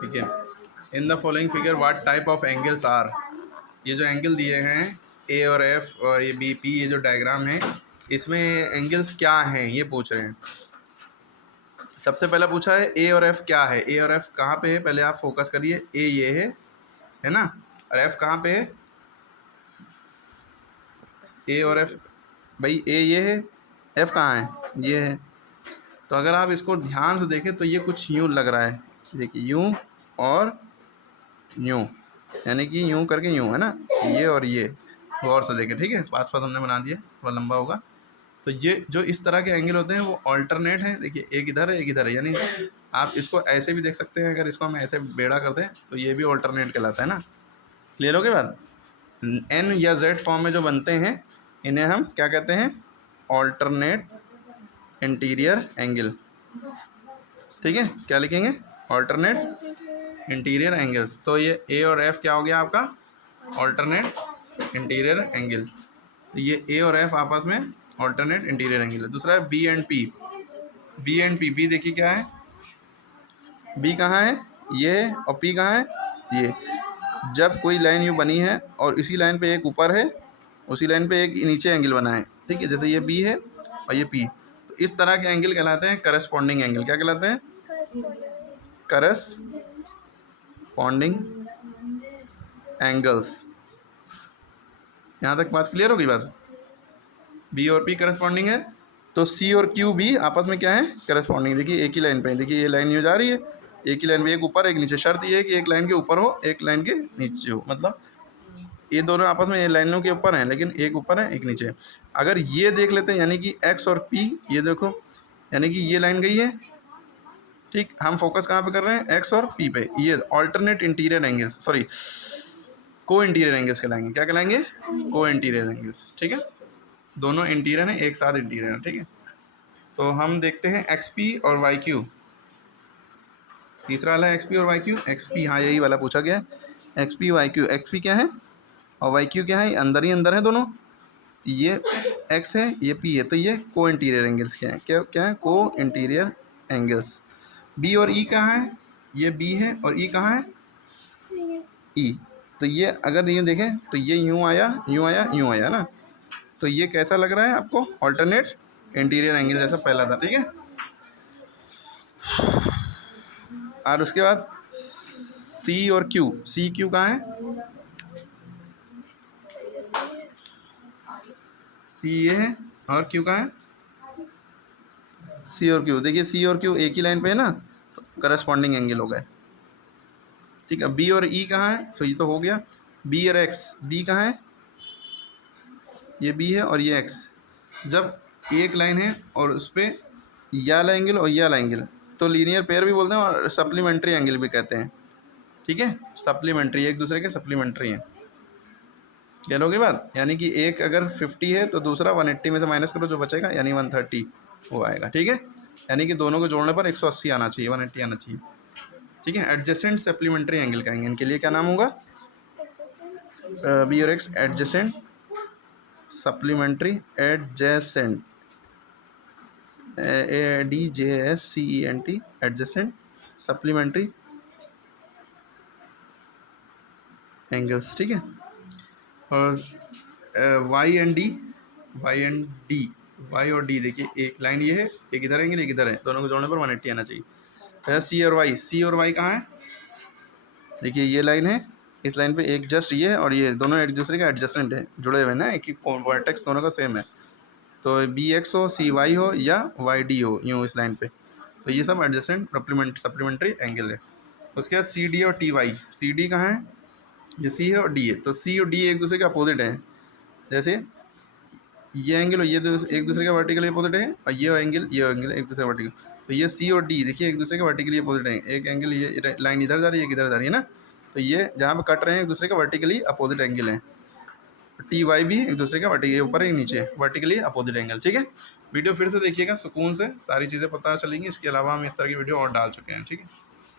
ठीक है। In the following figure what type of angles are. ये जो एंगल दिए हैं ए और एफ और ये बी पी, ये जो डायग्राम है इसमें एंगल्स क्या हैं ये पूछ रहे हैं। सबसे पहला पूछा है ए और एफ क्या है। ए और एफ कहाँ पे है, पहले आप फोकस करिए। ए ये है ना, और एफ कहाँ पे है। ए और एफ, भाई ए ये है, एफ कहाँ है, ये है। तो अगर आप इसको ध्यान से देखें तो ये कुछ यूँ लग रहा है, देखिए यूँ और यूँ, यानी कि यूँ करके यूँ है ना, ये और ये। गौर से देखें, ठीक है। पास पास हमने बना दिया, थोड़ा लंबा होगा। तो ये जो इस तरह के एंगल होते हैं वो ऑल्टरनेट हैं। देखिए एक इधर है एक इधर है, यानी आप इसको ऐसे भी देख सकते हैं। अगर इसको हम ऐसे बेड़ा कर दें तो ये भी ऑल्टरनेट कहलाता है ना। क्लियर हो गई बात। एन या जेड फॉर्म में जो बनते हैं इन्हें हम क्या कहते हैं, ऑल्टरनेट इंटीरियर एंगल। ठीक है, क्या लिखेंगे, ऑल्टरनेट इंटीरियर एंगल्स। तो ये ए और एफ क्या हो गया आपका, ऑल्टरनेट इंटीरियर एंगल। ये ए और एफ आपस में ऑल्टरनेट इंटीरियर एंगल है। दूसरा है B and P. B and P, B देखिए क्या है, बी कहाँ है, ये है, और पी कहाँ है, ये। जब कोई लाइन यूँ बनी है और इसी लाइन पे एक ऊपर है, उसी लाइन पे एक नीचे एंगल बना है, ठीक है, जैसे ये बी है और ये पी, तो इस तरह के एंगल कहलाते हैं करस्पॉन्डिंग एंगल। क्या कहलाते हैं, करस्पॉन्डिंग एंगल्स। यहाँ तक बात क्लियर होगी बात। बी और पी करस्पॉन्डिंग है, तो सी और क्यू भी आपस में क्या है, करस्पॉन्डिंग। देखिए एक ही लाइन पे, देखिए ये लाइन यूँ जा रही है, एक ही लाइन पे एक ऊपर एक नीचे। शर्त ये है कि एक लाइन के ऊपर हो एक लाइन के नीचे हो, मतलब ये दोनों आपस में ये लाइनों के ऊपर हैं लेकिन एक ऊपर है एक नीचे है। अगर ये देख लेते हैं, यानी कि एक्स और पी, ये देखो, यानी कि ये लाइन गई है, ठीक। हम फोकस कहाँ पे कर रहे हैं, एक्स और पी पे। ये ऑल्टरनेट इंटीरियर एंगल्स, सॉरी को इंटीरियर एंगल्स कहलाएंगे। क्या कहलाएंगे, को इंटीरियर एंगल्स, ठीक है। दोनों इंटीरियर हैं, एक साथ इंटीरियर है, ठीक है। तो हम देखते हैं एक्स पी और वाई क्यू। तीसरा वाला है एक्स पी और वाई क्यू। एक्स पी, हाँ यही वाला पूछा गया है, X P Y Q. X P क्या है और वाई क्यू क्या है, अंदर ही अंदर है दोनों। ये एक्स है ये पी है, तो ये को इंटीरियर एंगल्स क्या है, क्या क्या है, को इंटीरियर एंगल्स। बी और ई कहाँ है, ये बी है और ई कहाँ है, ई। तो ये अगर यूँ देखें तो ये यूँ आया यूँ आया यूँ आया ना, तो ये कैसा लग रहा है आपको, ऑल्टरनेट इंटीरियर एंगल जैसा पहला था, ठीक है। और उसके बाद सी और क्यू। सी क्यू कहाँ है, सी ये है और क्यू कहाँ है, सी और क्यू। देखिए सी और क्यू एक ही लाइन पे है ना, तो करस्पॉन्डिंग एंगल हो गए, ठीक है। बी और ई कहाँ है, तो ये तो हो गया। बी और एक्स, बी कहाँ है, ये बी है और ये एक्स। जब एक लाइन है और उस पर ये वाला एंगल और ये वाला एंगल, तो लीनियर पेयर भी बोलते हैं और सप्लीमेंट्री एंगल भी कहते हैं, ठीक है। सप्लीमेंट्री, एक दूसरे के सप्लीमेंट्री हैं। क्लियर हो गई बात। यानी कि एक अगर 50 है तो दूसरा 180 में से माइनस करो जो बचेगा, यानी 130 वो आएगा, ठीक है। यानी कि दोनों को जोड़ने पर 180 आना चाहिए, 180 आना चाहिए, ठीक है। एडजेसेंट सप्लीमेंट्री एंगल कहेंगे इनके लिए। क्या नाम होगा, बी और X adjacent supplementary, adjacent, ADJSCENT, adjacent supplementary angles, ठीक है। और Y and D, Y and D, Y और डी, देखिए एक लाइन ये है, एक इधर एंगल एक इधर है, दोनों को जोड़ने पर 180 आना चाहिए। फिर सी और वाई, सी और वाई कहाँ है, देखिए ये लाइन है, इस लाइन पे एक जस्ट ये है और ये दोनों एक दूसरे का एडजस्टेंट है, जुड़े हुए ना, एक ही वर्टेक्स दोनों का सेम है। तो बी एक्स हो, सी वाई हो या वाई डी हो, यूँ इस लाइन पे, तो ये सब एडजस्टेंट सप्लीमेंट्री एंगल है। उसके बाद सी डी और टी वाई। सी डी कहाँ है, ये सी है और डी है, तो सी और डी एक दूसरे के अपोजिट हैं। जैसे ये एंगल और ये एक दूसरे का वर्टिकली अपोजिट है, और ये एंगल एक दूसरे का वर्टिकल। तो ये सी और डी देखिए एक दूसरे के वर्टिकली अपोजिट है। एक एंगल ये लाइन इधर जा रही है, एक इधर जा रही है ना, तो ये जहाँ पे कट रहे हैं एक दूसरे का वर्टिकली अपोजिट एंगल है। टी वाई भी एक दूसरे का वर्टिकली ऊपर है नीचे वर्टिकली अपोजिट एंगल, ठीक है। वीडियो फिर से देखिएगा सुकून से, सारी चीज़ें पता चलेंगी। इसके अलावा हम इस तरह की वीडियो और डाल चुके हैं, ठीक है।